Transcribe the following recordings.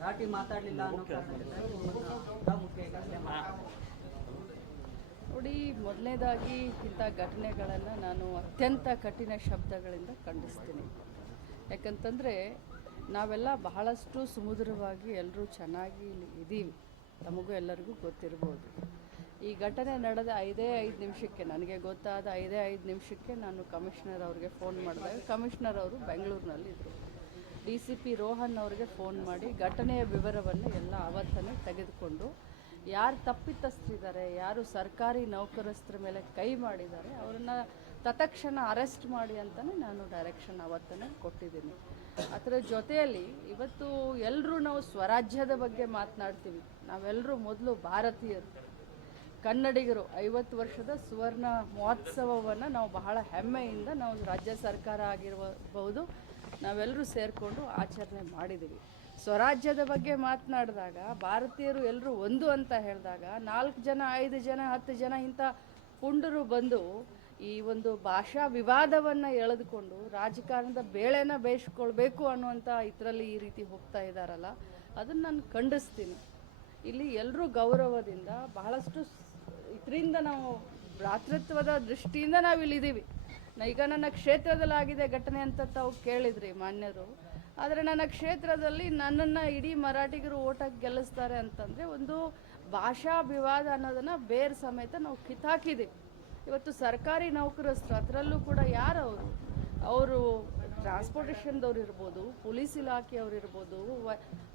ಮರಾಠಿ ಮಾತಾಡಲಿಲ್ಲ ಅನ್ನೋ ಕಾರಣದಿಂದ ಮುಖ್ಯ ನೋಡಿ, ಮೊದಲನೇದಾಗಿ ಇಂಥ ಘಟನೆಗಳನ್ನು ನಾನು ಅತ್ಯಂತ ಕಠಿಣ ಶಬ್ದಗಳಿಂದ ಖಂಡಿಸ್ತೀನಿ. ಯಾಕಂತಂದರೆ ನಾವೆಲ್ಲ ಬಹಳಷ್ಟು ಸುಮಧುರವಾಗಿ ಎಲ್ಲರೂ ಚೆನ್ನಾಗಿ ಇಲ್ಲಿ ಇದ್ದೀವಿ, ನಮಗೂ ಎಲ್ಲರಿಗೂ ಗೊತ್ತಿರ್ಬೋದು. ಈ ಘಟನೆ ನಡೆದ 5 ನಿಮಿಷಕ್ಕೆ, ನನಗೆ ಗೊತ್ತಾದ 5 ನಿಮಿಷಕ್ಕೆ ನಾನು ಕಮಿಷನರ್ ಅವ್ರಿಗೆ ಫೋನ್ ಮಾಡಿದಾಗ ಕಮಿಷನರ್ ಅವರು ಬೆಂಗಳೂರಿನಲ್ಲಿದ್ದರು. DCP ರೋಹನ್ ಅವರಿಗೆ ಫೋನ್ ಮಾಡಿ ಘಟನೆಯ ವಿವರವನ್ನು ಎಲ್ಲ ಆವತ್ತನೇ ತೆಗೆದುಕೊಂಡು ಯಾರು ತಪ್ಪಿತಸ್ಥರಿದ್ದಾರೆ, ಯಾರು ಸರ್ಕಾರಿ ನೌಕರಸ್ಥರ ಮೇಲೆ ಕೈ ಮಾಡಿದ್ದಾರೆ ಅವರನ್ನು ತತ್ಕ್ಷಣ ಅರೆಸ್ಟ್ ಮಾಡಿ ಅಂತಲೇ ನಾನು ಡೈರೆಕ್ಷನ್ ಅವತ್ತನೇ ಕೊಟ್ಟಿದ್ದೀನಿ. ಅದರ ಜೊತೆಯಲ್ಲಿ ಇವತ್ತು ಎಲ್ಲರೂ ನಾವು ಸ್ವರಾಜ್ಯದ ಬಗ್ಗೆ ಮಾತನಾಡ್ತೀವಿ. ನಾವೆಲ್ಲರೂ ಮೊದಲು ಭಾರತೀಯರು, ಕನ್ನಡಿಗರು. 50 ವರ್ಷದ ಸುವರ್ಣ ಮಹೋತ್ಸವವನ್ನು ನಾವು ಬಹಳ ಹೆಮ್ಮೆಯಿಂದ ನಾವು ರಾಜ್ಯ ಸರ್ಕಾರ ಆಗಿರಬಹುದು ನಾವೆಲ್ಲರೂ ಸೇರಿಕೊಂಡು ಆಚರಣೆ ಮಾಡಿದ್ದೀವಿ. ಸ್ವರಾಜ್ಯದ ಬಗ್ಗೆ ಮಾತನಾಡಿದಾಗ ಭಾರತೀಯರು ಎಲ್ಲರೂ ಒಂದು ಅಂತ ಹೇಳಿದಾಗ 4 ಜನ 5 ಜನ 10 ಜನ ಇಂಥ ಪುಂಡರು ಬಂದು ಈ ಒಂದು ಭಾಷಾ ವಿವಾದವನ್ನು ಎಳೆದುಕೊಂಡು ರಾಜಕಾರಣದ ಬೇಳೆನ ಬೇಯಿಸ್ಕೊಳ್ಬೇಕು ಅನ್ನುವಂಥ ಇದರಲ್ಲಿ ಈ ರೀತಿ ಹೋಗ್ತಾ ಇದ್ದಾರಲ್ಲ, ಅದನ್ನು ನಾನು ಖಂಡಿಸ್ತೀನಿ. ಇಲ್ಲಿ ಎಲ್ಲರೂ ಗೌರವದಿಂದ ಬಹಳಷ್ಟು ಇದರಿಂದ ನಾವು ಭ್ರಾತೃತ್ವದ ದೃಷ್ಟಿಯಿಂದ ನಾವು ಇಲ್ಲಿದ್ದೀವಿ. ಈಗ ನನ್ನ ಕ್ಷೇತ್ರದಲ್ಲಾಗಿದೆ ಘಟನೆ ಅಂತ ತಾವು ಕೇಳಿದ್ರಿ ಮಾನ್ಯರು. ಆದರೆ ನನ್ನ ಕ್ಷೇತ್ರದಲ್ಲಿ ನನ್ನನ್ನು ಇಡೀ ಮರಾಠಿಗರು ಓಟಾಗಿ ಗೆಲ್ಲಿಸ್ತಾರೆ ಅಂತಂದರೆ ಒಂದು ಭಾಷಾ ವಿವಾದ ಅನ್ನೋದನ್ನು ಬೇರೆ ಸಮೇತ ನಾವು ಕಿತ್ತಾಕಿದ್ದೀವಿ. ಇವತ್ತು ಸರ್ಕಾರಿ ನೌಕರಸ್ಥರು, ಅದರಲ್ಲೂ ಕೂಡ ಯಾರು ಅವರು ಟ್ರಾನ್ಸ್ಪೋರ್ಟೇಷನ್ದವ್ರು ಇರ್ಬೋದು, ಪೊಲೀಸ್ ಇಲಾಖೆಯವ್ರು ಇರ್ಬೋದು,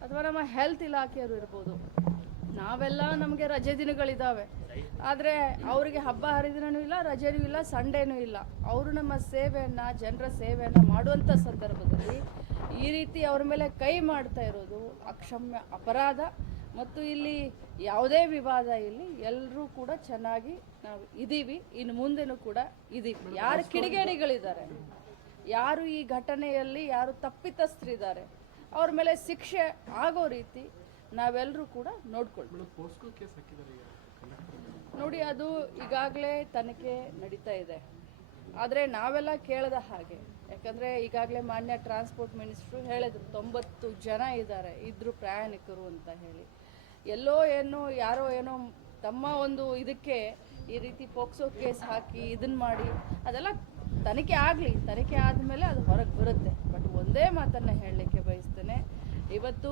ಅಥವಾ ನಮ್ಮ ಹೆಲ್ತ್ ಇಲಾಖೆಯವರು ಇರ್ಬೋದು, ನಾವೆಲ್ಲ ನಮಗೆ ರಜೆ ದಿನಗಳಿದ್ದಾವೆ. ಆದರೆ ಅವರಿಗೆ ಹಬ್ಬ ಹರಿದಿನವೂ ಇಲ್ಲ, ರಜೆನೂ ಇಲ್ಲ, ಸಂಡೇನೂ ಇಲ್ಲ. ಅವರು ನಮ್ಮ ಸೇವೆಯನ್ನು, ಜನರ ಸೇವೆಯನ್ನು ಮಾಡುವಂಥ ಸಂದರ್ಭದಲ್ಲಿ ಈ ರೀತಿ ಅವ್ರ ಮೇಲೆ ಕೈ ಮಾಡ್ತಾ ಇರೋದು ಅಕ್ಷಮ್ಯ ಅಪರಾಧ. ಮತ್ತು ಇಲ್ಲಿ ಯಾವುದೇ ವಿವಾದ ಇಲ್ಲಿ ಎಲ್ಲರೂ ಕೂಡ ಚೆನ್ನಾಗಿ ನಾವು ಇದ್ದೀವಿ, ಇನ್ನು ಮುಂದೆನೂ ಕೂಡ ಇದ್ದೀವಿ. ಯಾರು ಕಿಡಿಗೇಡಿಗಳಿದ್ದಾರೆ, ಯಾರು ಈ ಘಟನೆಯಲ್ಲಿ ಯಾರು ತಪ್ಪಿತಸ್ಥರಿದ್ದಾರೆ ಅವ್ರ ಮೇಲೆ ಶಿಕ್ಷೆ ಆಗೋ ರೀತಿ ನಾವೆಲ್ಲರೂ ಕೂಡ ನೋಡ್ಕೊಳ್ತೀವಿ. ನೋಡಿ, ಅದು ಈಗಾಗಲೇ ತನಿಖೆ ನಡೀತಾ ಇದೆ. ಆದರೆ ನಾವೆಲ್ಲ ಕೇಳದ ಹಾಗೆ, ಯಾಕಂದರೆ ಈಗಾಗಲೇ ಮಾನ್ಯ ಟ್ರಾನ್ಸ್ಪೋರ್ಟ್ ಮಿನಿಸ್ಟ್ರು ಹೇಳಿದ್ರು 90 ಜನ ಇದ್ದರು ಪ್ರಯಾಣಿಕರು ಅಂತ ಹೇಳಿ. ಎಲ್ಲೋ ಯಾರೋ ಏನೋ ತಮ್ಮ ಒಂದು ಇದಕ್ಕೆ ಈ ರೀತಿ ಪೋಕ್ಸೋ ಕೇಸ್ ಹಾಕಿ ಇದನ್ನು ಮಾಡಿ ಅದೆಲ್ಲ ತನಿಖೆ ಆಗಲಿ, ತನಿಖೆ ಆದಮೇಲೆ ಅದು ಹೊರಗೆ ಬರುತ್ತೆ. ಬಟ್ ಒಂದೇ ಮಾತನ್ನು ಹೇಳಲಿಕ್ಕೆ ಬಯಸ್ತೇನೆ, ಇವತ್ತು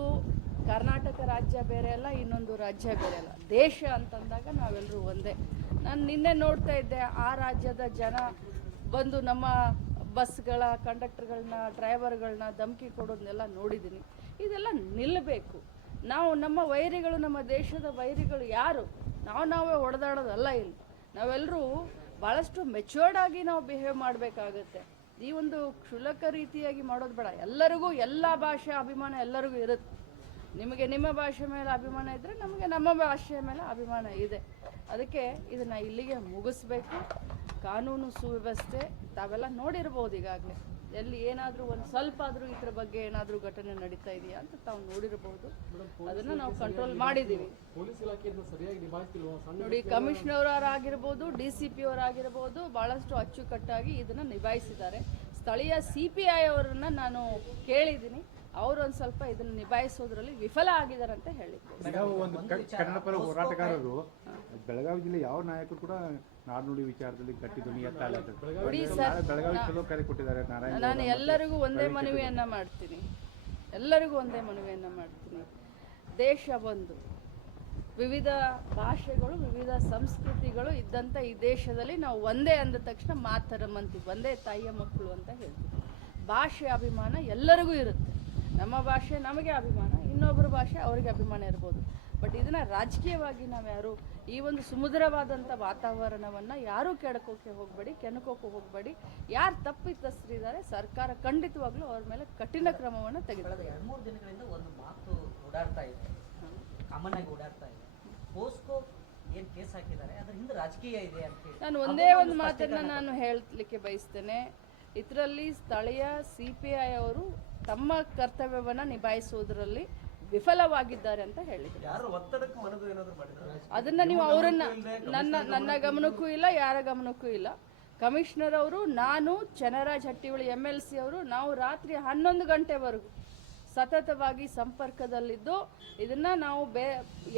ಕರ್ನಾಟಕ ರಾಜ್ಯ ಬೇರೆ ಅಲ್ಲ, ಇನ್ನೊಂದು ರಾಜ್ಯ ಬೇರೆ ಅಲ್ಲ, ದೇಶ ಅಂತಂದಾಗ ನಾವೆಲ್ಲರೂ ಒಂದೇ. ನಾನು ನಿನ್ನೆ ನೋಡ್ತಾ ಇದ್ದೆ, ಆ ರಾಜ್ಯದ ಜನ ಬಂದು ನಮ್ಮ ಬಸ್ಗಳ ಕಂಡಕ್ಟರ್ಗಳನ್ನ, ಡ್ರೈವರ್ಗಳನ್ನ ಧಮಕಿ ಕೊಡೋದನ್ನೆಲ್ಲ ನೋಡಿದ್ದೀನಿ. ಇದೆಲ್ಲ ನಿಲ್ಲಬೇಕು. ನಾವು ನಮ್ಮ ವೈರಿಗಳು, ನಮ್ಮ ದೇಶದ ವೈರಿಗಳು ಯಾರು, ನಾವೇ ಹೊಡೆದಾಡೋದಲ್ಲ. ಇಲ್ಲಿ ನಾವೆಲ್ಲರೂ ಭಾಳಷ್ಟು ಮೆಚ್ಯೂರ್ಡ್ ಆಗಿ ನಾವು ಬಿಹೇವ್ ಮಾಡಬೇಕಾಗತ್ತೆ. ಈ ಒಂದು ಕ್ಷುಲ್ಲಕ ರೀತಿಯಾಗಿ ಮಾಡೋದು ಬೇಡ. ಎಲ್ಲರಿಗೂ ಎಲ್ಲ ಭಾಷೆ ಅಭಿಮಾನ ಎಲ್ಲರಿಗೂ ಇರುತ್ತೆ. ನಿಮಗೆ ನಿಮ್ಮ ಭಾಷೆ ಮೇಲೆ ಅಭಿಮಾನ ಇದ್ದರೆ ನಮಗೆ ನಮ್ಮ ಭಾಷೆಯ ಮೇಲೆ ಅಭಿಮಾನ ಇದೆ. ಅದಕ್ಕೆ ಇದನ್ನು ಇಲ್ಲಿಗೆ ಮುಗಿಸ್ಬೇಕು. ಕಾನೂನು ಸುವ್ಯವಸ್ಥೆ ತಾವೆಲ್ಲ ನೋಡಿರ್ಬೋದು, ಈಗಾಗಲೇ ಎಲ್ಲಿ ಏನಾದರೂ ಒಂದು ಸ್ವಲ್ಪ ಆದರೂ ಇದ್ರ ಬಗ್ಗೆ ಏನಾದರೂ ಘಟನೆ ನಡೀತಾ ಇದೆಯಾ ಅಂತ ತಾವು ನೋಡಿರ್ಬೋದು. ಅದನ್ನು ನಾವು ಕಂಟ್ರೋಲ್ ಮಾಡಿದ್ದೀವಿ. ನೋಡಿ, ಕಮಿಷನರ್ ಆಗಿರ್ಬೋದು, DCP ಅವರಾಗಿರ್ಬೋದು ಭಾಳಷ್ಟು ಅಚ್ಚುಕಟ್ಟಾಗಿ ಇದನ್ನು ನಿಭಾಯಿಸಿದ್ದಾರೆ. ಸ್ಥಳೀಯ CPI ಅವರನ್ನು ನಾನು ಕೇಳಿದ್ದೀನಿ, ಅವರು ಒಂದು ಸ್ವಲ್ಪ ಇದನ್ನು ನಿಭಾಯಿಸೋದ್ರಲ್ಲಿ ವಿಫಲ ಆಗಿದ್ದಾರೆ ಅಂತ ಹೇಳಿದ್ರು. ಕನ್ನಡ ಪರ ಹೋರಾಟಗಾರರು ಬೆಳಗಾವಿ ಜಿಲ್ಲೆ ಯಾವ ನಾಯಕರು ಕೂಡ ನಾಡುನುಡಿ ವಿಚಾರದಲ್ಲಿ ಗಟ್ಟಿ ಧ್ವನಿ ಎತ್ತಲ್ಲ. ಬೆಳಗಾವಿ ಚಲೋ ಕರೆ ಕೊಟ್ಟಿದ್ದಾರೆ. ನಾನು ಎಲ್ಲರಿಗೂ ಒಂದೇ ಮನವಿಯನ್ನು ಮಾಡ್ತೀನಿ, ದೇಶ ಒಂದು, ವಿವಿಧ ಭಾಷೆಗಳು, ವಿವಿಧ ಸಂಸ್ಕೃತಿಗಳು ಇದ್ದಂಥ ಈ ದೇಶದಲ್ಲಿ ನಾವು ಒಂದೇ ಅಂದ ತಕ್ಷಣ ಮಾತರಂ ಅಂತೀವಿ, ಒಂದೇ ತಾಯಿಯ ಮಕ್ಕಳು ಅಂತ ಹೇಳ್ತೀವಿ. ಭಾಷೆ ಅಭಿಮಾನ ಎಲ್ಲರಿಗೂ ಇರುತ್ತೆ. ನಮ್ಮ ಭಾಷೆ ನಮಗೆ ಅಭಿಮಾನ, ಇನ್ನೊಬ್ಬರ ಭಾಷೆ ಅವರಿಗೆ ಅಭಿಮಾನ ಇರ್ಬೋದು. ಬಟ್ ಇದನ್ನು ರಾಜಕೀಯವಾಗಿ ನಾವು ಯಾರು ಈ ಒಂದು ಸುಮಧುರವಾದಂಥ ವಾತಾವರಣವನ್ನು ಯಾರೂ ಕೆಣಕೋಕೆ ಹೋಗಬೇಡಿ. ಯಾರು ತಪ್ಪಿತಸ್ಥರಿದ್ದಾರೆ ಸರ್ಕಾರ ಖಂಡಿತವಾಗ್ಲೂ ಅವ್ರ ಮೇಲೆ ಕಠಿಣ ಕ್ರಮವನ್ನು ತೆಗೆದುಕೊಳ್ಳಬೇಕು. 2-3 ದಿನಗಳಿಂದ ಒಂದು ಮಾತು ಓಡಾಡ್ತಾ ಇದೆ, ಕಾಮನ್ ಆಗಿ ಓಡಾಡ್ತಾ ಇದೆ. ಪೋಸ್ಕೋ ಏನು ಕೇಸ್ ಹಾಕಿದ್ದಾರೆ ಅದರ ಹಿಂದೆ ರಾಜಕೀಯ ಇದೆ ಅಂತ ಹೇಳಿ ನಾನು ಒಂದೇ ಒಂದು ಮಾತನ್ನು ನಾನು ಹೇಳಲಿಕ್ಕೆ ಬಯಸ್ತೇನೆ. ಇದರಲ್ಲಿ ಸ್ಥಳೀಯ CPI ಅವರು ತಮ್ಮ ಕರ್ತವ್ಯವನ್ನು ನಿಭಾಯಿಸುವುದರಲ್ಲಿ ವಿಫಲವಾಗಿದ್ದಾರೆ ಅಂತ ಹೇಳಿದ್ರು. ಅದನ್ನು ನೀವು ಅವರನ್ನು ನನ್ನ ಗಮನಕ್ಕೂ ಇಲ್ಲ, ಯಾರ ಗಮನಕ್ಕೂ ಇಲ್ಲ. ಕಮಿಷನರ್ ಅವರು, ನಾನು, ಚನ್ನರಾಜ್ ಹಟ್ಟಿಹೊಳಿ MLC ಅವರು, ನಾವು ರಾತ್ರಿ 11 ಗಂಟೆವರೆಗೂ ಸತತವಾಗಿ ಸಂಪರ್ಕದಲ್ಲಿದ್ದು ಇದನ್ನು ನಾವು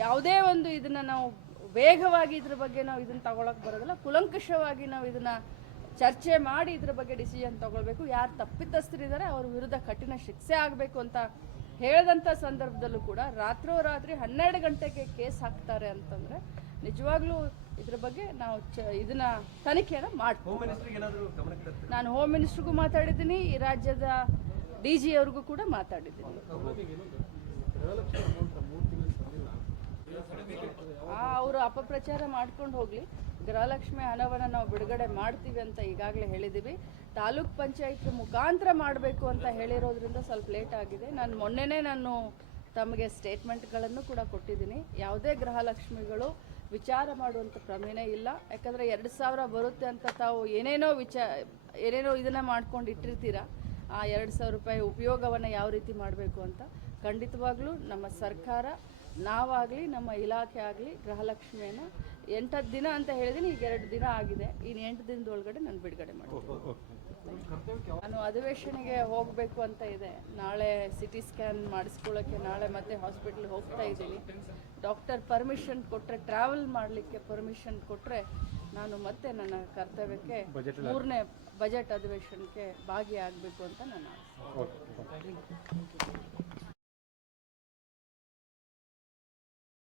ಯಾವುದೇ ಒಂದು ಇದನ್ನು ನಾವು ವೇಗವಾಗಿ ಇದ್ರ ಬಗ್ಗೆ ನಾವು ಇದನ್ನು ತಗೊಳಕ್ಕೆ ಬರೋದಿಲ್ಲ. ಕೂಲಂಕಷವಾಗಿ ನಾವು ಇದನ್ನು ಚರ್ಚೆ ಮಾಡಿ ಇದ್ರ ಬಗ್ಗೆ ಡಿಸಿಷನ್ ತಗೊಳ್ಬೇಕು. ಯಾರು ತಪ್ಪಿತಸ್ಥರಿದ್ದಾರೆ ಅವ್ರ ವಿರುದ್ಧ ಕಠಿಣ ಶಿಕ್ಷೆ ಆಗಬೇಕು ಅಂತ ಹೇಳಿದಂಥ ಸಂದರ್ಭದಲ್ಲೂ ಕೂಡ ರಾತ್ರೋರಾತ್ರಿ 12 ಗಂಟೆಗೆ ಕೇಸ್ ಹಾಕ್ತಾರೆ ಅಂತಂದರೆ ನಿಜವಾಗ್ಲೂ ಇದ್ರ ಬಗ್ಗೆ ನಾವು ಇದನ್ನ ತನಿಖೆಯನ್ನು ಮಾಡ್ತೀವಿ. ನಾನು ಹೋಮ್ ಮಿನಿಸ್ಟ್ರಿಗೂ ಮಾತಾಡಿದ್ದೀನಿ, ಈ ರಾಜ್ಯದ DG ಅವ್ರಿಗೂ ಕೂಡ ಮಾತಾಡಿದ್ದೀನಿ. ಅವರು ಅಪಪ್ರಚಾರ ಮಾಡ್ಕೊಂಡು ಹೋಗಲಿ. ಗೃಹಲಕ್ಷ್ಮಿ ಹಣವನ್ನು ನಾವು ಬಿಡುಗಡೆ ಮಾಡ್ತೀವಿ ಅಂತ ಈಗಾಗಲೇ ಹೇಳಿದ್ದೀವಿ. ತಾಲೂಕ್ ಪಂಚಾಯತ್ ಮುಖಾಂತರ ಮಾಡಬೇಕು ಅಂತ ಹೇಳಿರೋದ್ರಿಂದ ಸ್ವಲ್ಪ ಲೇಟ್ ಆಗಿದೆ. ಮೊನ್ನೆನೇ ನಾನು ತಮಗೆ ಸ್ಟೇಟ್ಮೆಂಟ್ಗಳನ್ನು ಕೂಡ ಕೊಟ್ಟಿದ್ದೀನಿ. ಯಾವುದೇ ಗೃಹಲಕ್ಷ್ಮಿಗಳು ವಿಚಾರ ಮಾಡುವಂಥ ಪ್ರಮೇಯನೇ ಇಲ್ಲ. ಯಾಕಂದರೆ 2000 ಬರುತ್ತೆ ಅಂತ ತಾವು ಏನೇನೋ ಇದನ್ನು ಮಾಡ್ಕೊಂಡು ಇಟ್ಟಿರ್ತೀರ. ಆ 2000 ರೂಪಾಯಿ ಉಪಯೋಗವನ್ನು ಯಾವ ರೀತಿ ಮಾಡಬೇಕು ಅಂತ ಖಂಡಿತವಾಗ್ಲೂ ನಮ್ಮ ಸರ್ಕಾರ, ನಾವಾಗಲಿ ನಮ್ಮ ಇಲಾಖೆ ಆಗಲಿ ಗೃಹಲಕ್ಷ್ಮಿಯನ್ನು 8 ದಿನ ಅಂತ ಹೇಳಿದ್ದೀನಿ. ಈಗ 2 ದಿನ ಆಗಿದೆ. ಇನ್ನು 8 ದಿನದೊಳಗಡೆ ನಾನು ಬಿಡುಗಡೆ ಮಾಡ್ತೀನಿ. ನಾನು ಅಧಿವೇಶನೆಗೆ ಹೋಗಬೇಕು ಅಂತ ಇದೆ. ನಾಳೆ CT ಸ್ಕ್ಯಾನ್ ಮಾಡಿಸ್ಕೊಳ್ಳೋಕ್ಕೆ ನಾಳೆ ಮತ್ತೆ ಹಾಸ್ಪಿಟ್ಲಿಗೆ ಹೋಗ್ತಾ ಇದ್ದೀನಿ. ಡಾಕ್ಟರ್ ಪರ್ಮಿಷನ್ ಕೊಟ್ಟರೆ, ಟ್ರಾವೆಲ್ ಮಾಡಲಿಕ್ಕೆ ಪರ್ಮಿಷನ್ ಕೊಟ್ಟರೆ ನಾನು ಮತ್ತೆ ನನ್ನ ಕರ್ತವ್ಯಕ್ಕೆ 3ನೇ ಬಜೆಟ್ ಅಧಿವೇಶನಕ್ಕೆ ಭಾಗಿಯಾಗಬೇಕು ಅಂತ ನಾನು